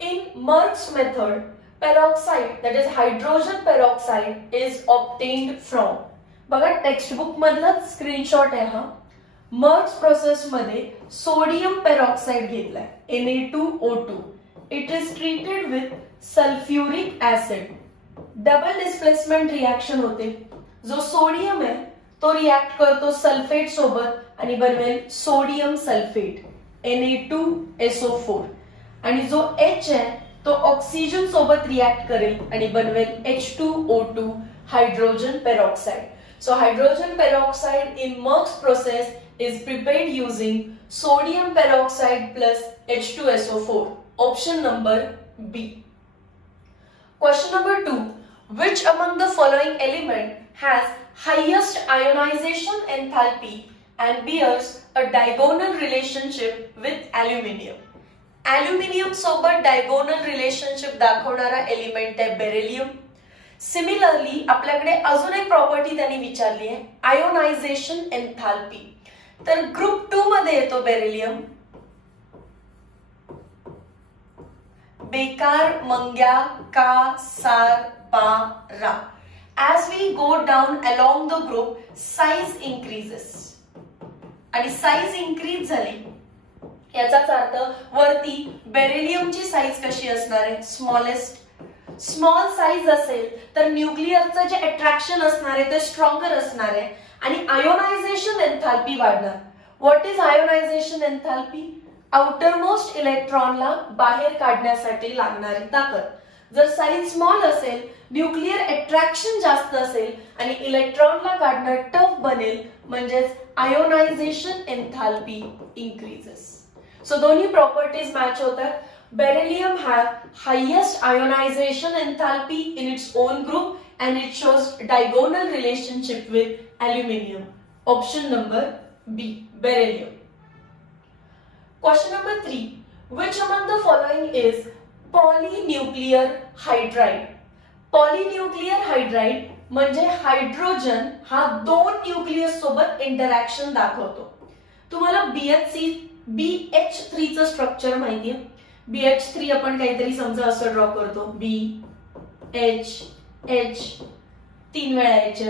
In Merck's method, peroxide, that is hydrogen peroxide, is obtained from. बघा textbook मधलाच screenshot आहे हा. Marks process मध्ये sodium peroxide घेतलाय Na2O2. It is treated with sulphuric acid. Double displacement reaction होते. जो sodium आहे तो react करतो सल्फेट सोबत आणि बनवेल सोडियम सल्फेट Na2SO4. आणि जो H आहे तो ऑक्सिजन सोबत रिएक्ट करेल आणि बनवेल H2O2 hydrogen peroxide. So hydrogen peroxide in Merck's process is prepared using sodium peroxide plus H2SO4. Option number B. Question number 2. Which among the following element has highest ionization enthalpy and bears a diagonal relationship with aluminium? Aluminium सोबत diagonal relationship दाखवणारा element आहे beryllium. Similarly आपल्याकडे अजून एक property त्यांनी विचारली आहे ionisation enthalpy. तर ग्रुप 2 मध्ये येतो बेरिलियम. बेकार मंग्या का सार पा रा. As we go down along the group size increases. आणि साइज इन्क्रीज झाली याचाच अर्थ वरती बेरिलियमची साइज कशी असणार आहे स्मॉलेस्ट. स्मॉल साइज असेल तर न्यूक्लियरचं जे अट्रॅक्शन असणार आहे ते स्ट्रॉंगर असणार आहे आणि आयोनायझेशन एन्थाल्पी वाढणार. What is ionisation enthalpy? Outermost इलेक्ट्रॉनला बाहेर काढण्यासाठी लागणारी ताकद. जर साइज स्मॉल असेल न्यूक्लियर अट्रॅक्शन जास्त असेल आणि इलेक्ट्रॉनला काढणं टफ बनेल म्हणजेच आयोनायझेशन एन्थाल्पी इन्क्रीजेस. सो दोन्ही प्रॉपर्टीज मॅच होतात. Beryllium have highest ionization enthalpy in its own group and it shows diagonal relationship with aluminium. Option number B, beryllium. Question number 3. Which among the following is polynuclear hydride? Polynuclear hydride म्हणजे hydrogen हा दोन nucleus सोबत interaction दाखवतो. तुम्हाला BH3 चं structure माहिती आहे. BH3 आपण काहीतरी समजा असं ड्रॉ करतो BH H 3 वेळा H.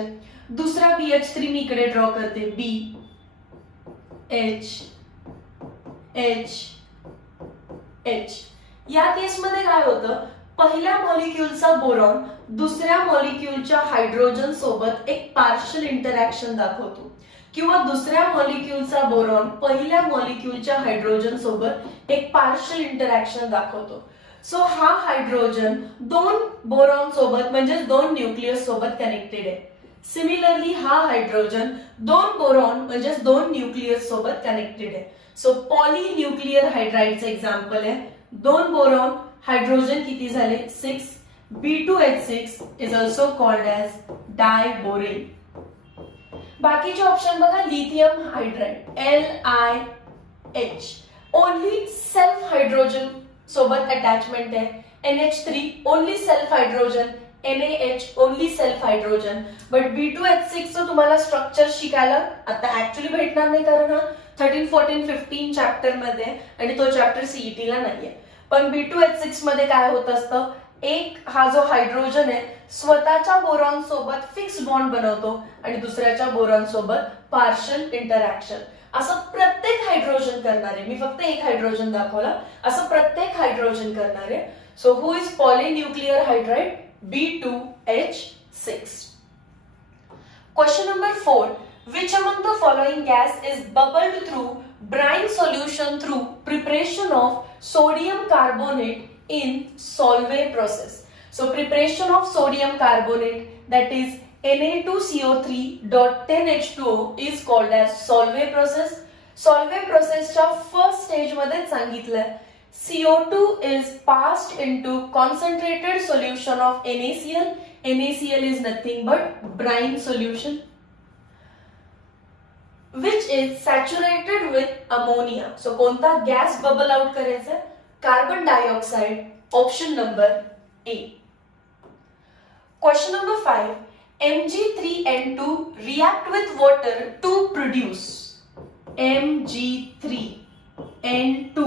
दुसरा BH3 मी इकडे ड्रॉ करते BH H H. या केसमध्ये काय होतं पहिल्या मॉलिक्यूलचा बोरॉन दुसऱ्या मॉलिक्यूलच्या हायड्रोजन सोबत एक पार्शियल इंटरॅक्शन दाखवतो किंवा दुसऱ्या मॉलिक्यूलचा बोरॉन पहिल्या मॉलिक्यूलच्या हायड्रोजन सोबत एक पार्शियल इंटरॅक्शन दाखवतो. सो हा हायड्रोजन दोन बोरॉन सोबत म्हणजे दोन न्यूक्लियस सोबत कनेक्टेड आहे. सिमिलरली हा हायड्रोजन दोन बोरॉन म्हणजे दोन न्यूक्लियस सोबत कनेक्टेड आहे. सो पॉलीन्यूक्लियर हायड्राइडचं एक्झाम्पल आहे. दोन बोरॉन हायड्रोजन किती झाले 6. B2H6 is also called as diborane. बाकीचे ऑप्शन बघा lithium hydride LiH only self hydrogen सोबत अटॅचमेंट आहे. NH3 only self hydrogen NaH only self hydrogen. But B2H6 चं तुम्हाला स्ट्रक्चर शिकायला आता ऍक्च्युअली भेटणार नाही कारण हा 13, 14, 15 चॅप्टर मध्ये आणि तो चॅप्टर सीईटी ला नाहीये. पण B2H6 मध्ये काय होत असतं एक हा जो हायड्रोजन आहे स्वतःच्या बोरॉन सोबत फिक्स बॉन्ड बनवतो आणि दुसऱ्याच्या बोरॉन सोबत पार्शियल इंटरॅक्शन. असं प्रत्येक हायड्रोजन करणारे मी फक्त एक हायड्रोजन दाखवला असं प्रत्येक हायड्रोजन करणारे. So who is polynuclear hydride B2H6. Question number 4. Which among the following gas is bubbled through brine solution through preparation of sodium carbonate in Solvay process? So preparation of sodium carbonate, that is Na2CO3.10H2O, is called as Solvay process. Solvay process च्या first stage मध्ये सांगितलंय CO2 is passed into concentrated solution of NaCl. NaCl is nothing but brine solution which is saturated with ammonia. So कोणता gas bubble out करायचा? Carbon dioxide. Option number A. Question number 5. Mg3N2 react with water to produce. Mg3N2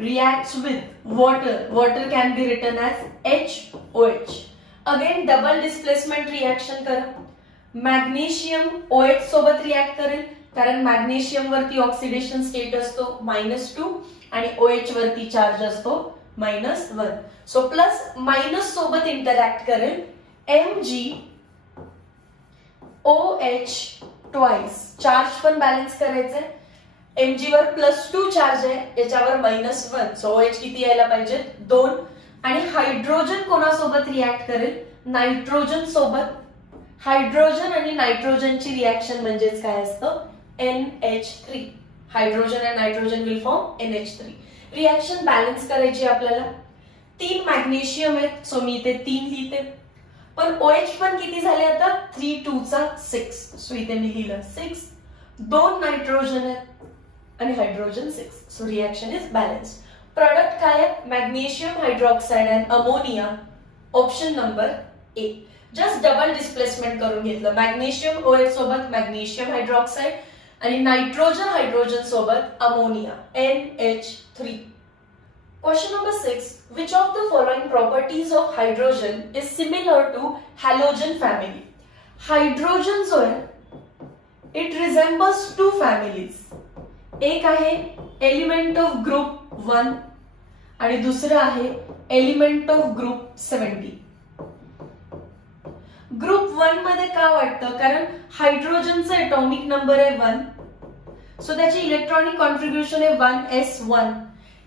reacts with water. Water can be written as HOH. Again double displacement reaction करा. Magnesium OH सोबत react करेल कारण magnesium वरती oxidation state असतो -2 आणि OH वरती charge असतो -1. So plus minus सोबत इंटरॅक्ट करेल MgOH ट्वाइस. चार्ज पण बॅलन्स करायचंय. Mg वर +2 चार्ज आहे, याच्यावर -1. सो OH किती यायला पाहिजे 2. आणि हायड्रोजन कोणासोबत रिॲक्ट करेल नायट्रोजन सोबत. हायड्रोजन आणि नायट्रोजनची रिॲक्शन म्हणजेच काय असतं NH3. हायड्रोजन आणि nitrogen will form NH3. Reaction balance करायची आपल्याला. 3 मॅग्नेशियम आहेत सो मी इथे 3 लिहिते. पण OH पण किती झाले आता 3 2 चा 6. सो इथे मी लिहिलं 6. 2 नायट्रोजन आहेत आणि hydrogen 6. So reaction is balance. Product काय आहे magnesium hydroxide and ammonia. Option number A. Just double displacement करून घेतलं. मॅग्नेशियम OH सोबत मॅग्नेशियम हायड्रॉक्साइड आणि नायट्रोजन हायड्रोजन सोबत ammonia NH3. Question number 6. Which of the following properties of hydrogen is similar to halogen family? Hydrogen जो आहे it resembles two families. एक आहे element of group 1 आणि दुसरं आहे एलिमेंट ऑफ ग्रुप 70. ग्रुप 1 मध्ये का वाटतं कारण हायड्रोजनचा एटॉमिक नंबर आहे 1. सो त्याची इलेक्ट्रॉनिक कॉन्ट्रीब्युशन आहे 1s1.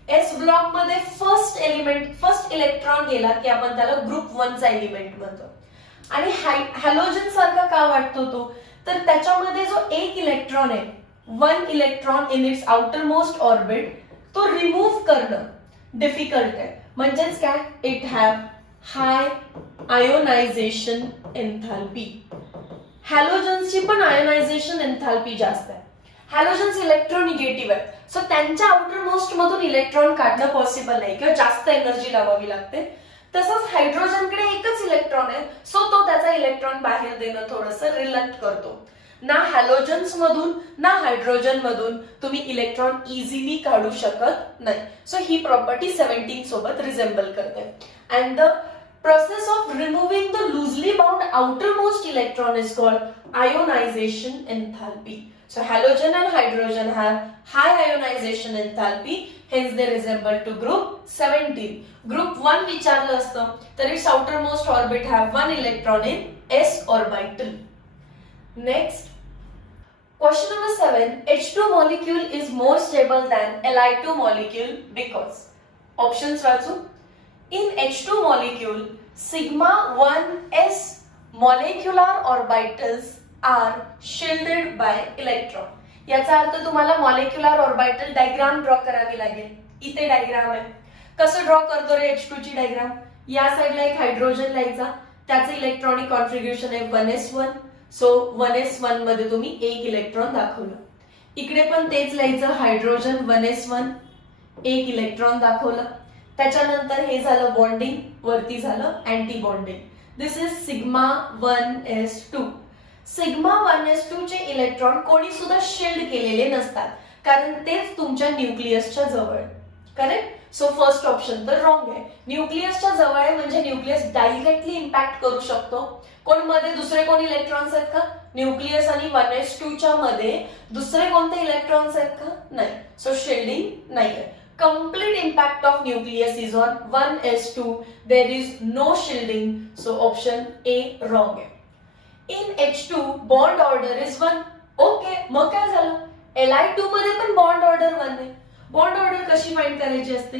एस ब्लॉक मध्ये फर्स्ट इलेक्ट्रॉन गेला की आपण त्याला ग्रुप 1 चा एलिमेंट म्हणतो. आणि हॅलोजन सारखा का वाटतो तो तर त्याच्यामध्ये जो एक इलेक्ट्रॉन आहे 1 electron in its outermost orbit तो रिमूव्ह करणं डिफिकल्ट आहे. म्हणजेच काय it have high ionisation enthalpy. हॅलोजन्सची पण आयोनायझेशन एन्थॅल्पी जास्त आहे. हॅलोजन्स इलेक्ट्रोनिगेटिव्ह आहे सो त्यांच्या आउटर मोस्ट मधून इलेक्ट्रॉन काढणं पॉसिबल नाही किंवा जास्त एनर्जी लावावी लागते. तसंच हायड्रोजनकडे एकच इलेक्ट्रॉन आहे सो तो त्याचा इलेक्ट्रॉन बाहेर देणं थोडंसं रिलक्ट करतो. ना हॅलोजन्स मधून ना हायड्रोजन मधून तुम्ही इलेक्ट्रॉन इझिली काढू शकत नाही. सो ही प्रॉपर्टी 17 सोबत रिझेंबल करते. And the process of removing the loosely bound outermost electron is called ionization enthalpy. So halogen and hydrogen have high ionization enthalpy, hence they resemble to group 17. Group 1 विचारलं असतं तर its outermost orbit have 1 electron in s orbital. Next, question number 7. H2 molecule is more stable than Li2 molecule because. Options वाचू. In H2 molecule, sigma 1s molecular orbitals are shielded by electron. याचा अर्थ तुम्हाला molecular orbital diagram draw करावी लागेल. इथे diagram आहे. कसं draw करतो रे H2 ची डायग्राम. या साइडला एक हायड्रोजन लिहायचा, त्याचं इलेक्ट्रॉनिक कॉन्ट्रीब्युशन आहे 1s1. सो 1s1 मध्ये तुम्ही एक इलेक्ट्रॉन दाखवलं. इकडे पण तेच लिहायचं हायड्रोजन 1s1 एक इलेक्ट्रॉन दाखवलं. त्याच्यानंतर हे झालं बॉन्डिंग, वरती झालं anti bonding. This is sigma 1s2. Sigma 1s2 चे इलेक्ट्रॉन कोणी सुद्धा शिल्ड केलेले नसतात कारण तेच तुमच्या न्यूक्लियसच्या जवळ. करेक्ट. सो फर्स्ट ऑप्शन तर रॉंग आहे. न्यूक्लियसच्या जवळ आहे म्हणजे न्यूक्लियस डायरेक्टली इम्पॅक्ट करू शकतो. कोण मध्ये दुसरे कोण इलेक्ट्रॉन्स आहेत का. न्यूक्लियस आणि 1s2 च्या मध्ये दुसरे कोणते इलेक्ट्रॉन्स आहेत का नाही. सो शिल्डिंग नाहीये. Complete impact of nucleus is on 1s2. There is no shielding. So option A wrong. In H2 bond order is 1. Okay, मग काय झालं. Li2 मध्ये पण bond order 1 आहे. Bond order कशी फाइंड करायची असते.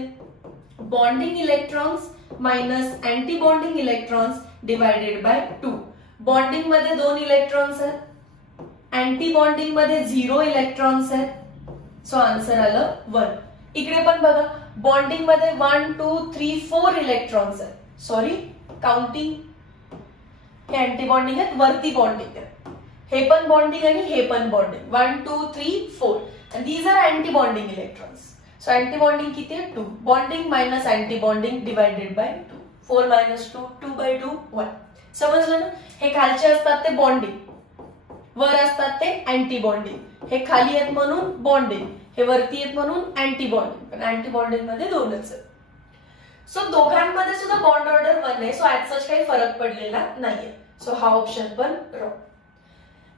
Bonding electrons minus anti bonding electrons divided by 2. Bonding मध्ये 2 इलेक्ट्रॉन्स आहेत. अँटी बॉन्डिंग मध्ये 0 इलेक्ट्रॉन्स आहेत. सो आन्सर आलं 1. इकडे पण बघा बॉन्डिंग मध्ये 1 2 3 4 इलेक्ट्रॉन्स आहेत. Sorry counting. हे अँटी बॉन्डिंग आहेत, वरती बॉन्डिंग आहे. हे पण बॉन्डिंग आणि हे पण bonding. 1 2 3 4 and these are anti bonding electrons. So anti bonding किती आहे 2. Bonding minus anti bonding divided by 2. 4 minus 2 2 by 2 1. समजलं ना. हे खालचे असतात ते बॉन्डिंग, वर असतात ते अँटी बॉन्डिंग. हे खाली आहेत म्हणून बॉन्डिंग, हे वरती येत म्हणून अँटी बॉन्डिंग, पण अँटी बॉन्डिंग मध्ये दोनच आहेत. सो दोघांमध्ये सुद्धा बॉन्ड ऑर्डर 1 आहे, सो ऍज सच काही फरक पडलेला नाहीये. सो हा ऑप्शन पण wrong.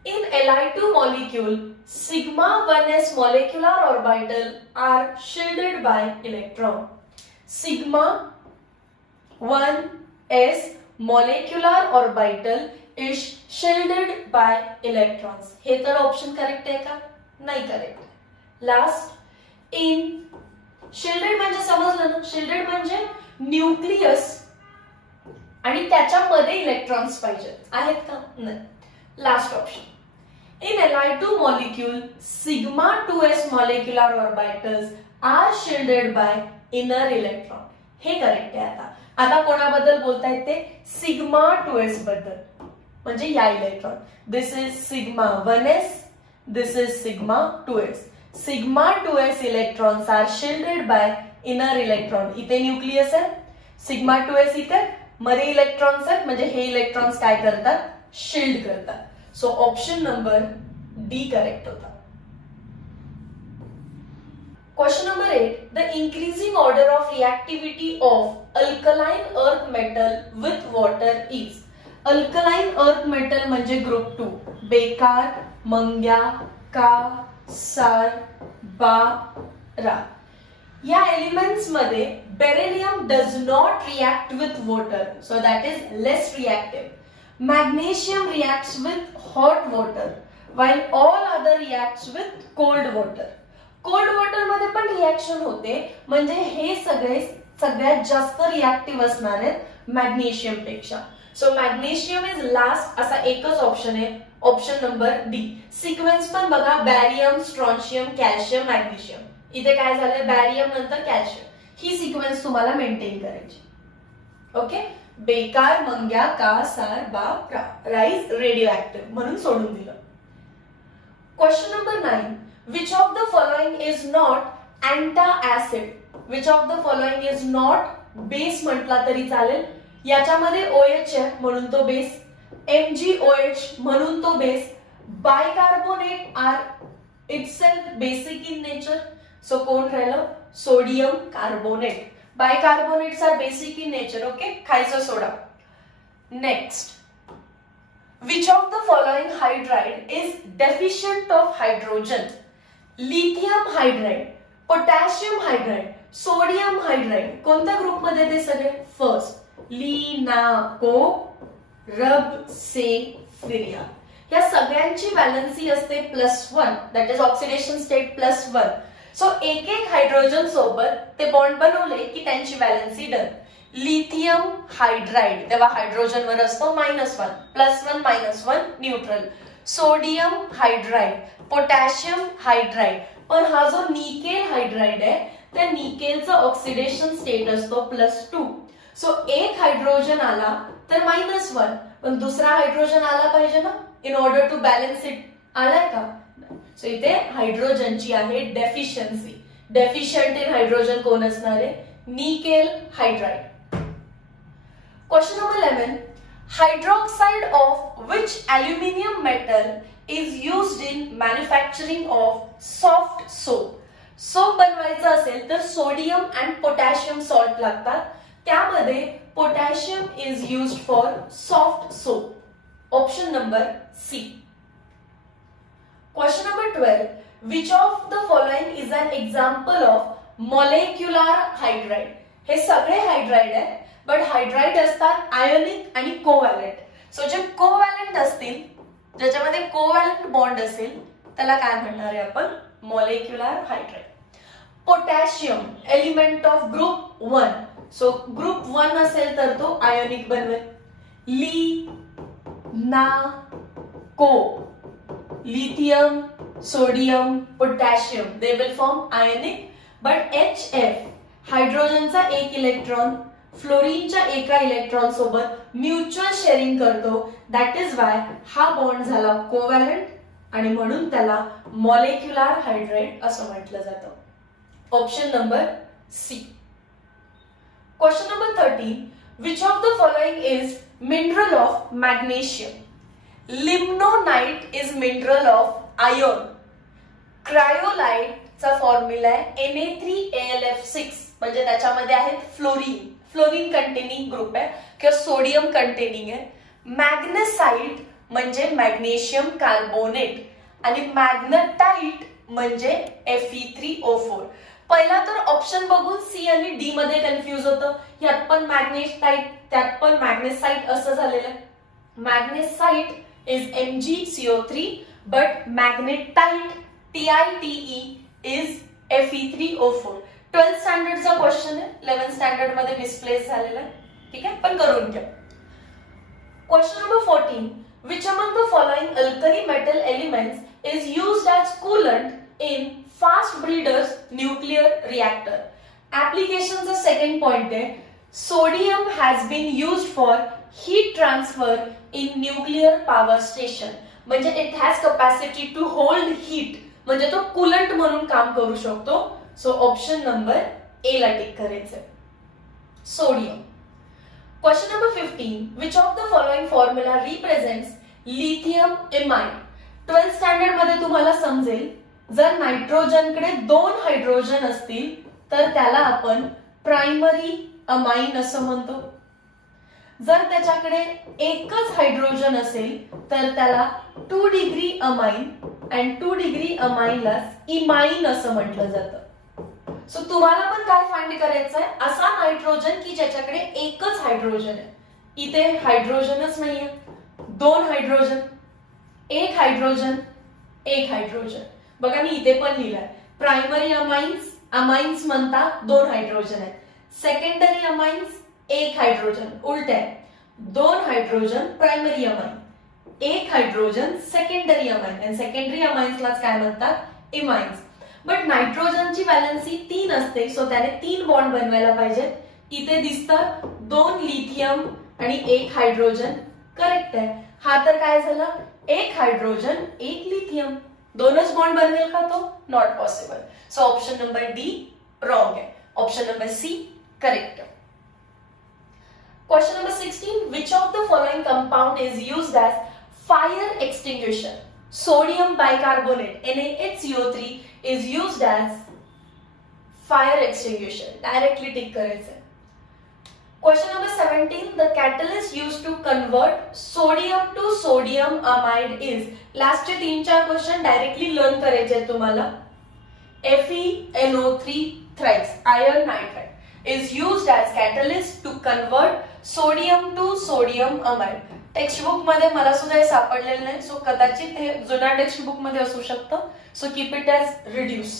In Li2 molecule, sigma 1s molecular orbital are shielded by electron. Sigma 1s molecular orbital is shielded by electrons. हे तर ऑप्शन करेक्ट आहे का? नाही करेक्ट. लास्ट, इन शिल्डेड म्हणजे समजलं ना, शिल्डेड म्हणजे न्यूक्लियस आणि त्याच्यामध्ये इलेक्ट्रॉन्स पाहिजे आहेत का? नाही. Last option, in Li2 molecule sigma 2s molecular orbitals are shielded by inner electron. हे करेक्ट आहे. आता कोणाबद्दल बोलतायत ते? सिग्मा 2s बद्दल, म्हणजे या electron. This is sigma 1s, this is sigma 2s. Sigma 2s electrons are shielded by inner electron. इथे nucleus आहे, सिग्मा 2s इथे, मध्ये इलेक्ट्रॉन्स आहेत, म्हणजे हे इलेक्ट्रॉन्स काय करतात? शिल्ड करतात. So option number D correct होता. Question number 8. The increasing order of reactivity of alkaline earth metal with water is. Alkaline earth metal म्हणजे ग्रुप 2. बेकार, मंग्या, का, सार, बा, रा. या एलिमेंट्स मध्ये beryllium does not react with water, so that is less reactive. Magnesium reacts with hot water while all other reacts with cold water. Cold water मध्ये पण रिएक्शन होते, म्हणजे हे सगळे सगळ्यात जास्त रिएक्टिव्ह असणार आहेत मॅग्नेशियम पेक्षा. सो मॅग्नेशियम इज लास्ट असा एकच ऑप्शन आहे, ऑप्शन नंबर डी. सिक्वेन्स पण बघा, बॅरियम, स्ट्रॉन्शियम, कॅल्शियम, मॅग्नेशियम. इथे काय झालंय? बॅरियम नंतर कॅल्शियम. ही सिक्वेन्स तुम्हाला मेंटेन करायची. ओके. बेकार, मंग्या, का, सार, बा, रा. राईज रेडिओ ऍक्टिव्ह म्हणून सोडून दिलं. Question number 9. Which of the following is not antacid? Which of the following is not base म्हटला तरी चालेल. याच्यामध्ये OH आहे म्हणून तो बेस, MgOH म्हणून तो base. Bicarbonate are itself basic in nature, so कोण राहिलं? Sodium carbonate. Bicarbonates are basic in nature. Okay, खायचं soda. Next, which of the following hydride is deficient of hydrogen? Lithium hydride, potassium hydride, sodium hydride. कोणत्या group मध्ये ते सगळे? First, लिनाको रबसेफिरिया. या सगळ्यांची व्हॅलन्सी असते +1, that is oxidation state +1. So एक एक हायड्रोजन सोबत ते बॉन्ड बनवले की त्यांची व्हॅलन्सी डन. लिथियम हायड्राइड तेव्हा हायड्रोजन वर असतो -1, +1 -1 neutral. Sodium hydride, potassium hydride. पण हा जो निकेल हायड्राइड आहे त्या निकेलचा ऑक्सिडेशन स्टेट असतो +2. सो एक हायड्रोजन आला तर -1, पण दुसरा हायड्रोजन आला पाहिजे ना, in order to balance it. आलाय का? सो इथे हायड्रोजनची आहे डेफिशियन्सी. डेफिशियंट इन हायड्रोजन कोण असणार आहे? Nickel hydride. Question number 11. Hydroxide of which aluminium metal is used in manufacturing of soft soap? Soap बनवायचं असेल तर सोडियम अँड पोटॅशियम सॉल्ट लागतात. त्यामध्ये potassium is used for soft soap. Option number C. Question number 12. Which of the following is an example of molecular hydride? हे सगळे hydride आहेत, but hydride असतात ionic आणि कोव्हॅलेंट. सो जे covalent असतील, ज्याच्यामध्ये कोव्हॅलेंट बॉन्ड असेल, त्याला काय म्हणणार आहे आपण? Molecular hydride. Potassium element of group 1, so group 1 असेल तर तो आयोनिक बनवेल. ली ना को, lithium, sodium, potassium, they will form ionic. But HF हायड्रोजनचा एक इलेक्ट्रॉन फ्लोरीनच्या एका इलेक्ट्रॉन सोबत म्युच्युअल शेअरिंग करतो. दॅट इज वाय हा बॉन्ड झाला कोव्हॅलेंट आणि म्हणून त्याला मॉलिक्युलर हायड्राइड असं म्हटलं जातं. Option number C. Question number 13. Which of the following is mineral of magnesium? लिम्नोनाइट is mineral of iron. Cryolite चा फॉर्म्युला आहे Na3AlF6, म्हणजे त्याच्यामध्ये आहेत फ्लोरीन कंटेनिंग ग्रुप आहे किंवा सोडियम कंटेनिंग आहे. मॅग्नेसाइट म्हणजे मॅग्नेशियम कार्बोनेट आणि मॅग्नेटाइट म्हणजे Fe3O4. पहिला तर ऑप्शन बघून सी आणि डी मध्ये कन्फ्युज होतं. यात पण मॅग्नेटाइट त्यात पण मॅग्नेसाइट असं झालेलं आहे. Magnesite is MgCO3 but magnetite TITE is Fe3O4. 12th स्टँडर्डचा क्वेश्चन आहे, 11th स्टँडर्ड मध्ये डिस्प्लेस झालेला आहे. ठीक आहे, पण करून घ्या. Question number 14. Which among the following alkali metal elements is used as coolant in fast breeders nuclear reactor? Application चा second point आहे. Sodium has been used for heat transfer in nuclear power station. म्हणजे it has capacity to hold heat. म्हणजे तो coolant म्हणून काम करू शकतो. So option number A ला टिक करायचं. Sodium. Question number 15. Which of the following formula represents lithium imine? 12th standard मध्ये तुम्हाला समजेल, जर नायट्रोजनकडे 2 हायड्रोजन असतील तर त्याला आपण प्रायमरी अमाइन असं म्हणतो. जर त्याच्याकडे एकच हायड्रोजन असेल तर त्याला 2 डिग्री अमाइन आणि 2 डिग्री अमाइनला इमाइन असं म्हटलं जातं. सो तुम्हाला पण काय फाइंड करायचं आहे, असा नायट्रोजन की ज्याच्याकडे एकच हायड्रोजन आहे. इथे हायड्रोजनच नाहीये, 2 हायड्रोजन, एक हायड्रोजन. बघा मी इथे पण लिहिलंय, प्रायमरी अमाइन्स म्हणतात 2 हायड्रोजन आहेत. Secondary amines 1 hydrogen. उलट आहे, 2 hydrogen primary amine, 1 hydrogen secondary amine, आणि सेकंडरी अमाइन्सलाच काय म्हणतात, इमाइन्स. बट नायट्रोजनची व्हॅलेन्सी 3 असते, सो त्याने 3 बॉन्ड बनवायला पाहिजेत. इथे दिसतं 2 लिथियम आणि 1 हायड्रोजन. करेक्ट आहे. हा तर काय झालं, 1 हायड्रोजन 1 लिथियम, 2च बॉन्ड बनवेल का तो, not possible. So option number D wrong आहे. Option number C correct. Question number 16. Which of the following compound is used as fire extinguisher? Sodium bicarbonate NaHCO3 is used as fire extinguisher. Directly tick करायचं. Question number 17. The catalyst used to convert sodium to sodium amide is. Last 3-4 question directly learn करायचे तुम्हाला. FeNO3 thrice iron nitride is used as catalyst to convert sodium to sodium amide. Textbook मध्ये मला सुद्धा हे सापडलेलं नाही, so कदाचित हे जुन्या टेक्स्टबुक मध्ये असू शकतं. So keep it as reduce.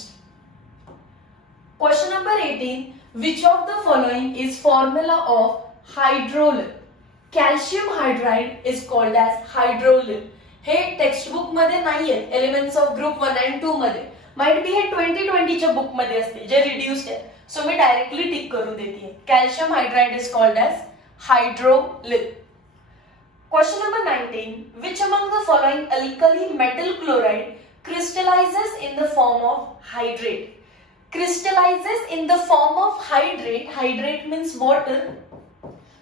Question number 18. Which of the following is formula of hydrolyl? Calcium hydride is called as hydrolyl. हे टेक्स्टबुक मध्ये नाहीये, एलिमेंट्स ऑफ ग्रुप 1 and 2 मध्ये. माइट बी हे 2020 च्या बुक मध्ये असतील जे रिड्यूस्ड आहे. सो मी डायरेक्टली टिक करून देते. Calcium hydride is called as hydrolith. Question number 19. Which among the following alkali metal chloride crystallizes in the form of hydrate? Crystallizes in the form of hydrate. Hydrate means water.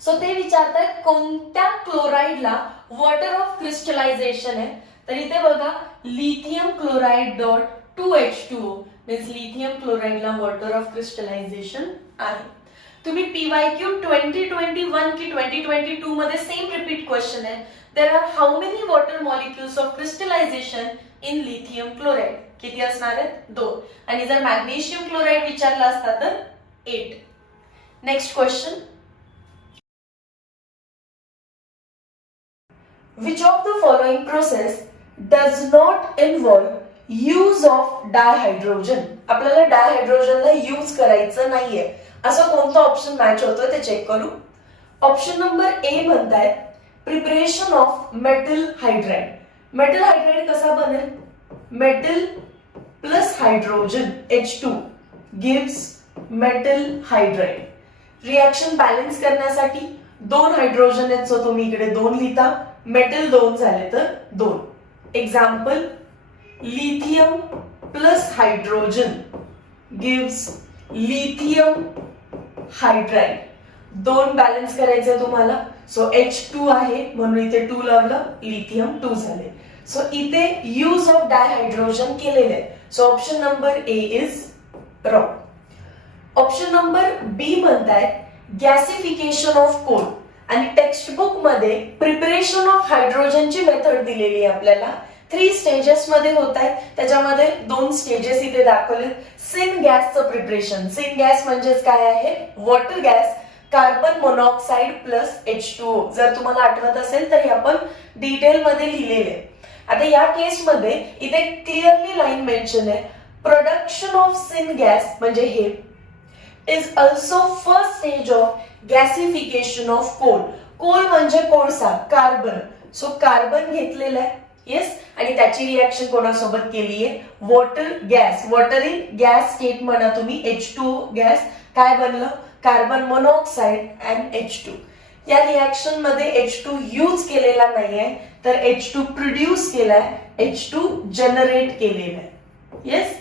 So ते विचारतात कोणत्या क्लोराइडला water of crystallisation आहे. तर इथे बघा lithium chloride dot 2H2O means lithium क्लोराइडला water of crystallisation आहे. तुम्ही PYQ 2021 की 2022 मध्ये सेम रिपीट क्वेश्चन आहे. There are how many water molecules of crystallisation in lithium chloride? किती असणार आहेत? 2. आणि जर मॅग्नेशियम क्लोराइड विचारला असता तर 8. Next question. Which of the following process does not involve use of dihydrogen? आपल्याला डायहायड्रोजनला यूज करायचं नाहीये, असं कोणतं ऑप्शन मॅच होतं ते चेक करू. ऑप्शन नंबर ए म्हणतायत preparation of metal hydride. Metal hydride कसा बनेल? Metal plus hydrogen H2 gives metal hydride. Reaction balance करण्यासाठी 2 हायड्रोजन आहेत, सो तुम्ही इकडे 2 लिहिता. मेटल 2 झाले तर 2. Example lithium plus hydrogen gives lithium hydride. 2 balance करायचे तुम्हाला, सो H2 आहे म्हणून इथे 2 लावलं, लिथियम 2 झाले. सो इथे यूज ऑफ डायहायड्रोजन केलेले आहे. So option number A is wrong. Option number B म्हणताय गॅसिफिकेशन ऑफ कोल, आणि टेक्स्ट बुक मध्ये प्रिपरेशन ऑफ हायड्रोजनची मेथड दिलेली आहे आपल्याला. 3 स्टेजेस मध्ये होत आहे. त्याच्यामध्ये 2 स्टेजेस इथे दाखवले. सिन गॅसचं प्रिपरेशन. सिन गॅस म्हणजेच काय आहे? Water gas, carbon monoxide plus H2O. जर तुम्हाला आठवत असेल तर हे आपण डिटेल मध्ये लिहिलेले. आता या केस मध्ये इथे क्लिअरली लाईन मेन्शन आहे, प्रोडक्शन ऑफ सिन गॅस म्हणजे हे is also first stage of gasification of coal. Coal म्हणजे कोळसा, कार्बन. सो कार्बन घेतलेलं आहे, येस, आणि त्याची रिएक्शन कोणासोबत केली आहे? Water gas. Water in gas state म्हणा तुम्ही, H2O गॅस. काय बनलं? Carbon monoxide and H2. या रिएक्शन मध्ये H2 यूज केलेला नाहीये, तर H2 प्रोड्यूस केलाय, H2 जनरेट केलेला आहे. येस,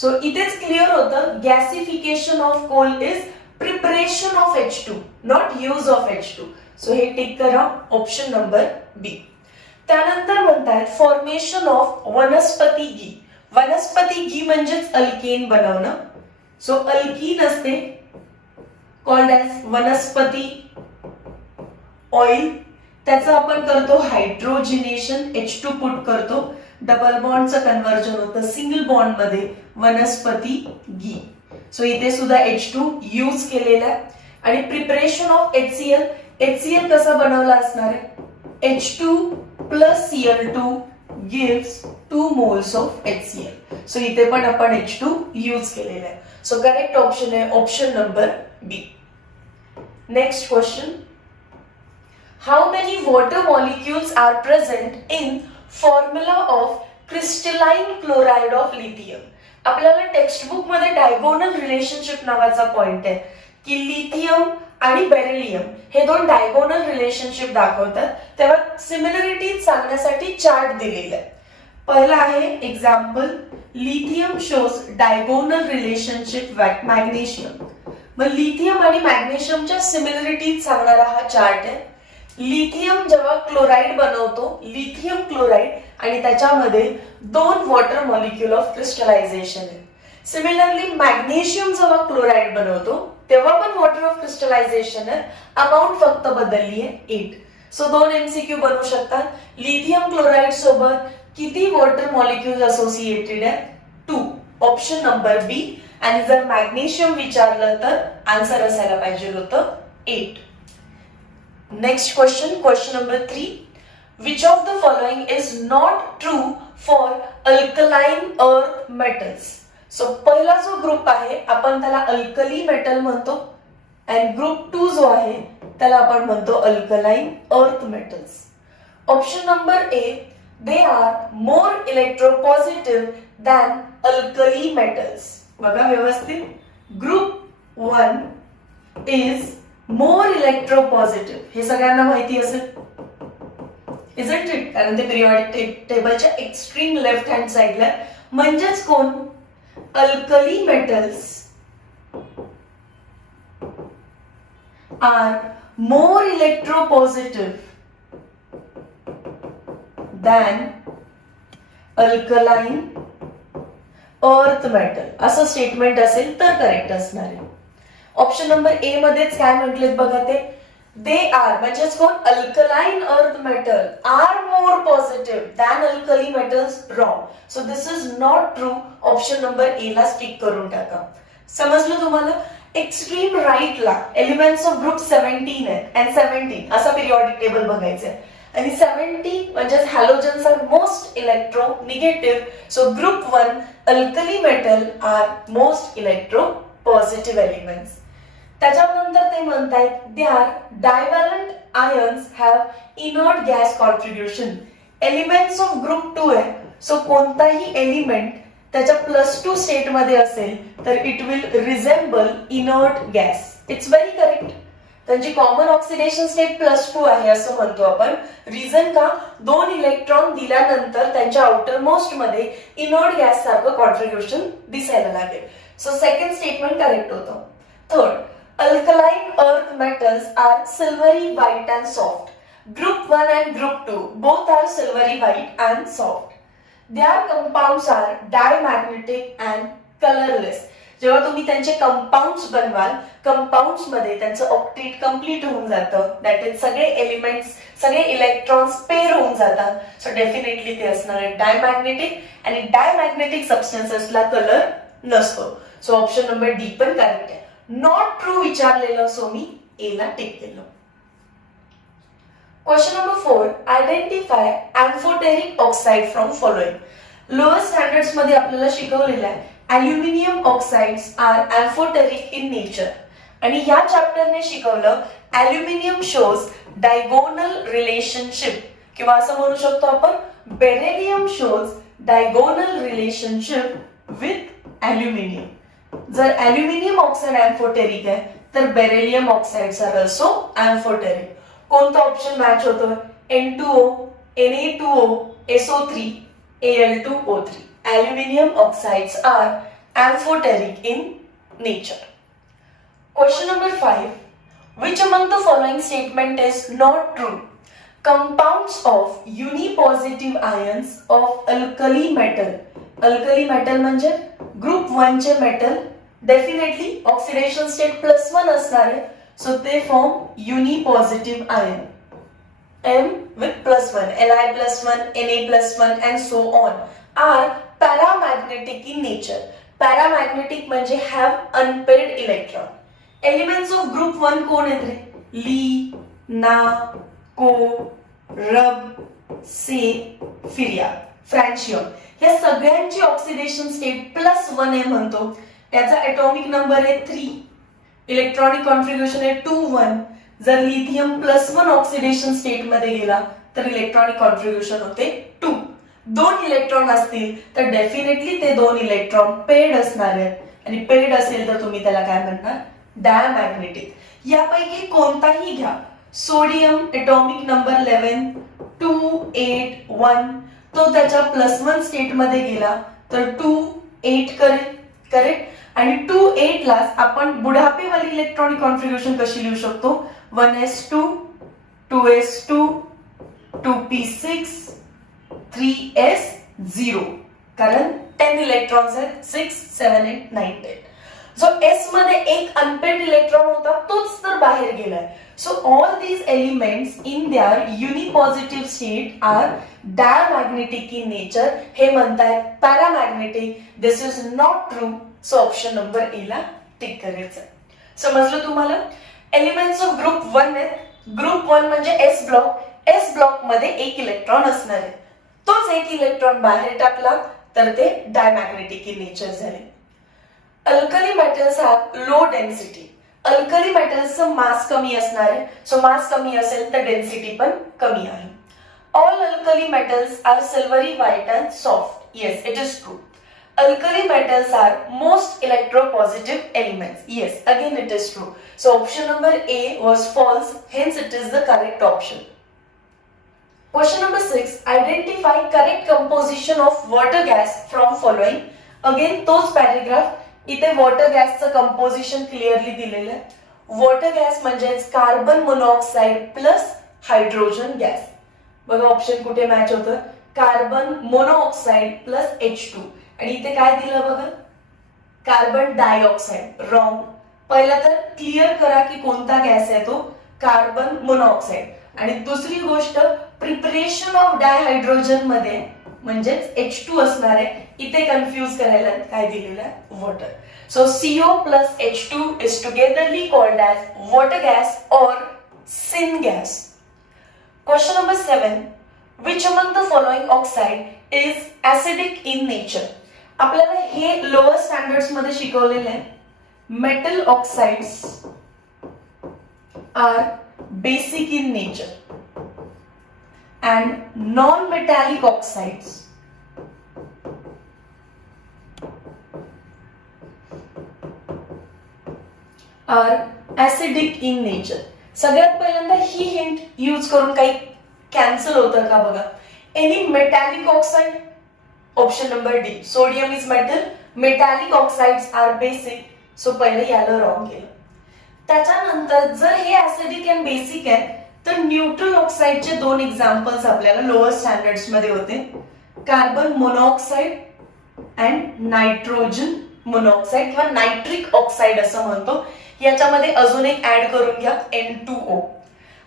सो इथेच क्लिअर होतं gasification of coal is preparation of H2, not use of H2. So हे टिक करा, ऑप्शन नंबर बी. त्यानंतर म्हणतात फॉर्मेशन ऑफ वनस्पती घी. वनस्पती घी म्हणजेच अल्केन बनवणं. सो अल्कीन असते कॉल्ड ॲज वनस्पती ऑइल. त्याचं आपण करतो हायड्रोजिनेशन, H2 पुट करतो, डबल बॉन्डचं कन्व्हर्जन होतं सिंगल बॉन्ड मध्ये, वनस्पती घी. सो इथे सुद्धा H2 यूज केलेला आहे. आणि प्रिपरेशन ऑफ HCl. HCl कसं बनवलं असणार आहे? H2 plus Cl2 gives 2 moles of HCl. So इथे पण आपण H2 यूज केलेला आहे. सो करेक्ट ऑप्शन आहे option number B. Next question. How many water molecules are present in formula of crystalline chloride of lithium? आपल्याला text book मध्ये diagonal relationship नावाचा point आहे की लिथियम आणि बेरिलियम हे 2 डायगोनल रिलेशनशिप दाखवतात. तेव्हा सिमिलरिटी सांगण्यासाठी चार्ट दिलेला आहे. पहिला आहे example, lithium shows diagonal relationship magnesium. मग लिथियम आणि मॅग्नेशियमच्या सिमिलरिटी सांगणारा हा चार्ट आहे. लिथियम जेव्हा क्लोराइड बनवतो, लिथियम क्लोराइड, आणि त्याच्यामध्ये 2 वॉटर मॉलिक्यूल ऑफ क्रिस्टलायझेशन आहे. सिमिलरली मॅग्नेशियम जेव्हा क्लोराइड बनवतो तेव्हा पण वॉटर ऑफ क्रिस्टलायझेशन आहे, अमाऊंट फक्त बदलली आहे 8. सो 2 MCQ बनवू शकतात. लिथियम क्लोराइड सोबत किती वॉटर मॉलिक्यूल असोसिएटेड आहे? 2. ऑप्शन नंबर बी. आणि जर मॅग्नेशियम विचारलं तर आन्सर असायला पाहिजे होतं 8. Next question, question number 3. Which of the following is not true for alkaline earth metals? So पहिला जो ग्रुप आहे आपण त्याला अल्कली मेटल म्हणतो, and ग्रुप 2 जो आहे त्याला आपण म्हणतो alkaline earth metals. Option number A, they are more electropositive than alkali metals. बघा व्यवस्थित, ग्रुप 1 is more electropositive. हे सगळ्यांना माहिती असेल, isn't it? कारण ते पिरियॉडिक टेबलच्या एक्स्ट्रीम लेफ्ट हँड साइडला. म्हणजेच कोण? Alkali metals are more electropositive than alkaline earth metal. असं स्टेटमेंट असेल तर करेक्ट असणार आहे. ऑप्शन नंबर ए मध्येच काय म्हटलेत बघा, ते दे आर म्हणजेच कोण? Alkaline earth metal are more positive than alkali metals. Wrong. So this is not true. Option number A ला स्टिक करून टाका. समजलं तुम्हाला? एक्स्ट्रीम राईटला एलिमेंट्स ऑफ ग्रुप 17 आहेत अँड 17 असा पिरियॉडिक टेबल बघायचं आहे. आणि 70 म्हणजेच halogens are most electronegative. So group 1 alkali metal are most electropositive elements. त्याच्यानंतर ते म्हणतायत they are divalent ions have inert gas contribution. Elements of group 2 आहे. सो कोणताही एलिमेंट त्याच्या +2 स्टेट मध्ये असेल तर it will रिझेंबल inert gas. It's very correct. त्यांची कॉमन ऑक्सिडेशन स्टेट +2 आहे असं म्हणतो आपण. रिझन का? 2 इलेक्ट्रॉन दिल्यानंतर त्यांच्या आउटर मोस्ट मध्ये इनर्ट गॅस सारखं कॉन्ट्रीब्युशन दिसायला लागेल. सो सेकंड स्टेटमेंट करेक्ट होतं. Third, alkaline earth metals are silvery white and soft. Group 1 and group 2 both are silvery white and soft. Their compounds are diamagnetic and colorless. जेव्हा तुम्ही त्यांचे compounds बनवाल, compounds मध्ये त्यांचं octet complete होऊन जातं. That is सगळे एलिमेंट्स, सगळे इलेक्ट्रॉन्स पेअर होऊन जातात. सो डेफिनेटली ते असणार आहे डायमॅग्नेटिक, आणि डायमॅग्नेटिक सबस्टन्सेसला कलर नसतो. सो ऑप्शन नंबर डी पण करेक्ट आहे. नॉट ट्रू विचारलेलं, सो मी ए ला टिक केलं. Question number 4, identify amphoteric oxide from following. Lower standards मध्ये आपल्याला शिकवलेलं आहे aluminium oxides are amphoteric in nature, आणि ह्या चॅप्टरने शिकवलं अल्युमिनियम शोज डायगोनल रिलेशनशिप, किंवा असं म्हणू शकतो आपण beryllium shows diagonal relationship with aluminium. जर अल्युमिनियम ऑक्साइड एम्फोटेरिक आहे तर beryllium oxides are also amphoteric. कोणतं ऑप्शन मॅच होतं? N2O, Na2O, SO3, Al2O3. Aluminium oxides are amphoteric in nature. Question number 5. Which among the following statement is not true? Compounds of unipositive ions of alkali metal. Alkali metal म्हणजे group 1 चे metal definitely oxidation state +1 असणार आहे. So ते form युनिपॉझिटिव्ह ion. M with +1, Li+1, Na+1 and so on are paramagnetic in nature. Paramagnetic म्हणजे have unpaired electron. Elements of group 1 कोण आहेत रे? ली, ना, को, रब, से, फिरिया, फ्रॅन्शियम. या सगळ्यांची ऑक्सिडेशन स्टेट +1 आहे म्हणतो. त्याचा एटॉमिक नंबर आहे 3, इलेक्ट्रॉनिक कॉन्फिगरेशन आहे 2-1. जर लिथियम +1 ऑक्सिडेशन स्टेट मध्ये गेला तर इलेक्ट्रॉनिक कॉन्फिगरेशन होते 2. 2 इलेक्ट्रॉन असतील तर डेफिनेटली ते 2 इलेक्ट्रॉन पेड असणार आहेत, आणि पेड असेल तर तुम्ही त्याला काय म्हणणार? डायमॅग्नेटिक. यापैकी कोणताही घ्या. सोडियम एटॉमिक नंबर 11 2 8 1, तो त्याच्या +1 स्टेट मध्ये गेला तर 2 8 करेक्ट. आणि 2 8 ला आपण बुढापेवाली इलेक्ट्रॉनिक कॉन्फिगरेशन कशी लिहू शकतो? 1s2 2s2 2p6 3s0, कारण 10 इलेक्ट्रॉन्स आहेत. 6 7 8 9 10. जो एस मध्ये एक अनपेड इलेक्ट्रॉन होता तोच तर बाहेर गेलाय. So all these elements in their unipositive state are diamagnetic in nature. हे म्हणतायत paramagnetic. This is not true. So option number A ला टिक करायचं. समजलं तुम्हाला? एलिमेंट्स ऑफ ग्रुप 1 आहेत. ग्रुप 1 म्हणजे एस ब्लॉक. एस ब्लॉक मध्ये एक इलेक्ट्रॉन असणार आहे. तोच एक इलेक्ट्रॉन बाहेर टाकला तर ते डायमॅग्नेटिक इन नेचर झाले. Alkali metals have low density. Alkali मेटल्सचं मास कमी असणार आहे. सो मास कमी असेल तर डेन्सिटी पण कमी आहे. All alkali metals are silvery white and soft. Yes, it is true. Alkali metals are most electropositive elements. Yes, again it is true. So option number A was false. Hence it is the correct option. Question number 6. Identify correct composition of water gas from following. Again तोच paragraph. इथे water gas चं composition clearly दिलेलं आहे. Water gas म्हणजेच carbon monoxide plus hydrogen gas. बघा option कुठे match होतं? Carbon monoxide plus H2. आणि इथे काय दिलं बघा? Carbon dioxide. रॉंग. पहिला तर क्लिअर करा की कोणता गॅस आहे तो? Carbon monoxide. आणि दुसरी गोष्ट, प्रिपरेशन ऑफ डायहायड्रोजन मध्ये म्हणजेच H2 असणार आहे. इथे कन्फ्यूज करायला काय दिलेलं आहे? Water. So CO plus H2 is togetherly called as water gas or syngas. Question number 7. Which among the following oxide is acidic in nature. आपल्याला हे लोअर स्टँडर्ड्स मध्ये शिकवलेले आहे. Metal oxides are basic in nature and non metallic oxides are acidic in nature. सगळ्यात पहिल्यांदा ही hint use करून काही cancel होतं का बघा. Any metallic oxide. Option number D. Sodium is metal, metallic oxides are basic. So पहिले याला wrong केलं. त्याच्यानंतर जर हे ऍसिडिक अँड बेसिक आहे तर न्यूट्रल ऑक्साइडचे 2 एक्झाम्पल्स आपल्याला लोअर स्टँडर्ड्स मध्ये होते. Carbon monoxide and nitrogen monoxide किंवा नायट्रिक ऑक्साईड असं म्हणतो. याच्यामध्ये अजून एक ऍड करून घ्या N2O.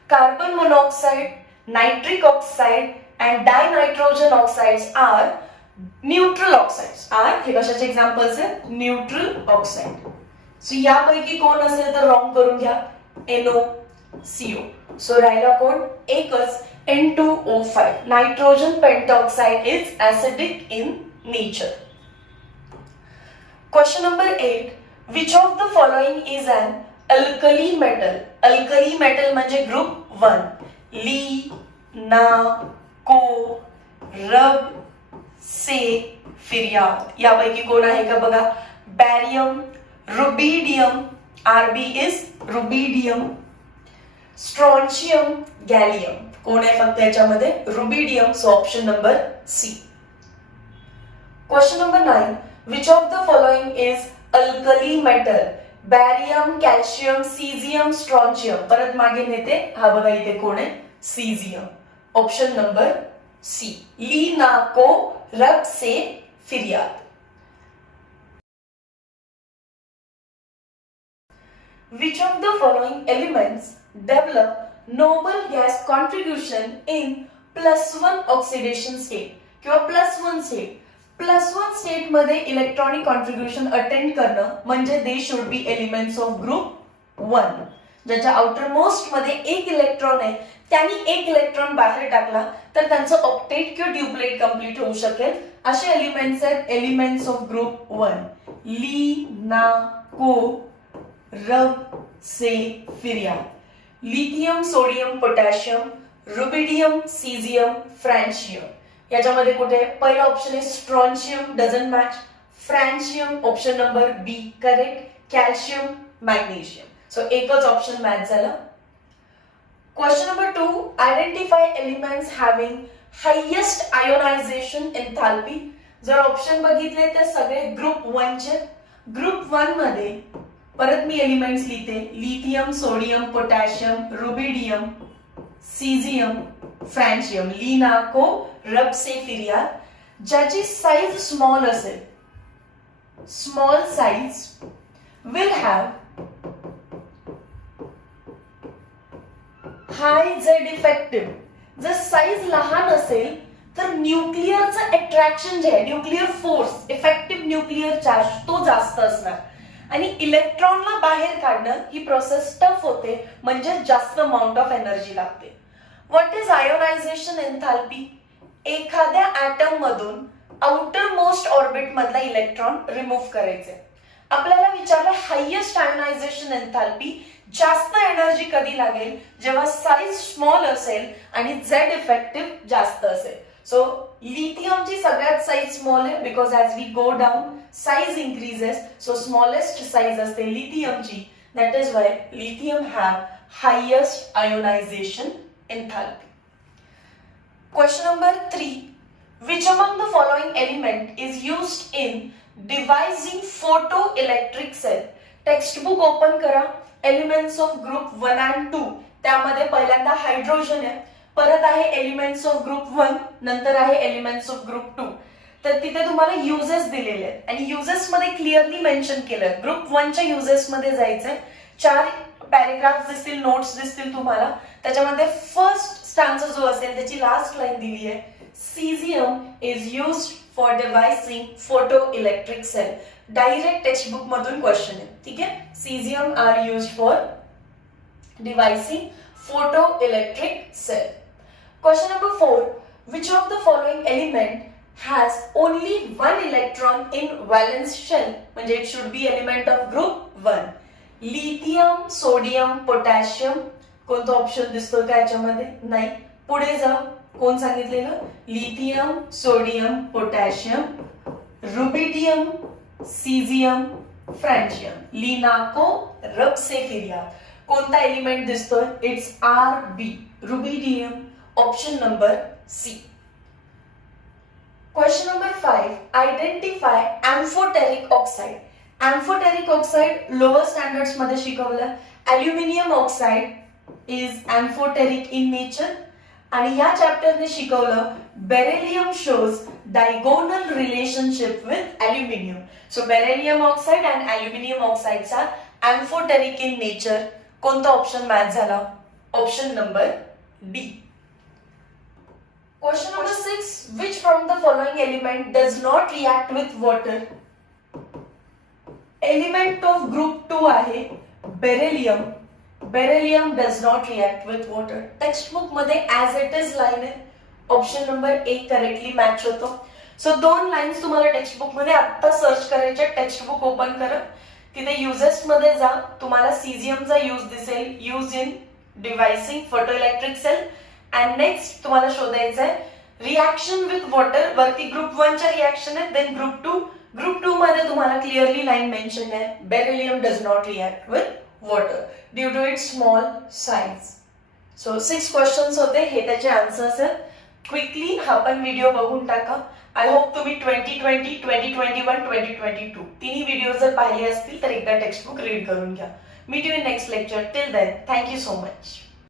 Carbon monoxide, nitric oxide and dinitrogen oxides are neutral oxides. हे कशाचे एक्झाम्पल्स आहेत? Neutral oxide. सो यापैकी कोण असेल तर रॉंग करून घ्या NOCO. सो राहिला कोण? एकच N2O5. Nitrogen pentoxide is acidic in nature. Question number 8. Which of the following is an alkali metal? Alkali metal म्हणजे ग्रुप 1. ली, ना, को, रब, से, फिर्याद. यापैकी कोण आहे का बघा? Barium, rubidium. RB is rubidium. Strontium, gallium. कोण आहे फक्त याच्यामध्ये? Rubidium. So option number C. Question number 9. Which of the following is alkali metal? Barium, calcium, caesium, strontium. परत मागे नेते. हा बघा इथे कोण आहे? सीझियम. Option number C. ली, ना, को, रब, से, फिर्याद. Which of the following elements develop noble gas contribution in +1 oxidation state किंवा +1 state? +1 स्टेट मध्ये इलेक्ट्रॉनिक कॉन्ट्रीब्युशन अटेंड करणं म्हणजे they should be elements of group 1. ज्याच्या आउटर मोस्ट मध्ये एक इलेक्ट्रॉन आहे, त्यांनी एक इलेक्ट्रॉन बाहेर टाकला तर त्यांचं ऑक्टेट किंवा ड्युप्लेट कंप्लीट होऊ शकेल. असे एलिमेंट्स आहेत एलिमेंट्स ऑफ ग्रुप 1. ली, ना, को, रब, से, फिर्याद. Lithium, sodium, potassium, rubidium, caesium, francium. याच्यामध्ये कुठे? पहिला ऑप्शन आहे strontium, doesn't match. Francium option number B correct. Calcium, magnesium. So एकच ऑप्शन मॅच झाला. Question number 2. Identify elements having highest ionisation enthalpy. जर ऑप्शन बघितले तर सगळे ग्रुप 1 चे. ग्रुप 1 मध्ये परत मी एलिमेंट्स लिहिते. Lithium, sodium, potassium, rubidium, caesium, francium. ली, ना, को, रब, से, फिर्याद. ज्याची साइज स्मॉल असेल, small size will have high Z effective. जर साइज लहान असेल तर न्यूक्लिअरचं अट्रॅक्शन जे आहे, nuclear force, effective nuclear charge तो जास्त असणार आणि इलेक्ट्रॉनला बाहेर काढणं ही प्रोसेस टफ होते म्हणजे जास्त अमाउंट ऑफ एनर्जी लागते. What is ionisation एन्थॅल्पी? एखाद्या ऍटम मधून आउटर मोस्ट ऑर्बिट मधला इलेक्ट्रॉन रिमूव्ह करायचे. आपल्याला विचारलं हायेस्ट आयोनायझेशन एन्थॅल्पी, जास्त एनर्जी कधी लागेल? जेव्हा साइज स्मॉल असेल आणि झेड इफेक्टिव्ह जास्त असेल. सो लिथियमची सगळ्यात साइज स्मॉल आहे because as we go down size increases. So smallest size असते लिथियमची. That is why lithium have highest ionisation enthalpy. Question number 3. Which among the following element is used in devising photoelectric cell? Textbook open करा. Elements of group 1 and 2. त्यामध्ये पहिल्यांदा hydrogen आहे, परत आहे elements of group 1, नंतर आहे elements of group 2. तर तिथे तुम्हाला युजेस दिलेले आहेत आणि युजेस मध्ये क्लिअरली मेन्शन केलं. ग्रुप 1 च्या युजेस मध्ये जायचंय. 4 पॅरेग्राफ दिसतील, नोट्स दिसतील तुम्हाला. त्याच्यामध्ये फर्स्ट स्टान्झा जो असेल त्याची लास्ट लाईन दिली आहे. Caesium is used for devising photoelectric cell. Direct textbook मधून क्वेश्चन आहे. ठीक आहे. Caesium are used for devising photoelectric cell. Question number 4. Which of the following element has only one electron in valence shell? म्हणजे it should be element of group 1. Lithium, sodium, potassium. कोणता option दिसतो का याच्यामध्ये? नाही. पुढे जा. कोण सांगितलेलं? Lithium, sodium, potassium, rubidium, caesium, francium. ली, ना, को, रब, से, फिर्याद. कोणता एलिमेंट दिसतोय? It's RB, rubidium. Option number C. Question number 5. Identify amphoteric oxide. Amphoteric oxide lower standards मध्ये शिकवलं. Aluminium oxide is amphoteric in nature. आणि या चॅप्टरने शिकवलं beryllium shows diagonal relationship with aluminium. So beryllium oxide and aluminium ऑक्साइडचा amphoteric in nature. कोणता option match झाला? Option number D. Question number 6. Which from the following element does not react with water? Element of group 2 आहे beryllium. Beryllium does not react with water. Textbook मध्ये as it is line आहे. Option number ए correctly match होतो. So 2 lines तुम्हाला textbook मध्ये आता search करायचे. Textbook open करा, तिथे युजेस मध्ये जा, तुम्हाला सीझियमचा यूज दिसेल. Use in devising photoelectric cell. And next तुम्हाला शोधायचं आहे रिॲक्शन विथ वॉटर. वरती ग्रुप 1 च्या रिॲक्शन आहे, देन ग्रुप 2. ग्रुप 2 मध्ये तुम्हाला क्लिअरली लाईन मेन्शन आहे beryllium does not react with water due to its small size. So 6 questions होते, हे त्याचे आन्सर्स आहेत. क्विकली हा पण व्हिडिओ बघून टाका. आय होप तुम्ही 2020, 2021, 2022 तिन्ही व्हिडिओ जर पाहिले असतील तर एकदा टेक्स्टबुक रीड करून घ्या. Meet you in next lecture. Till then thank you so much.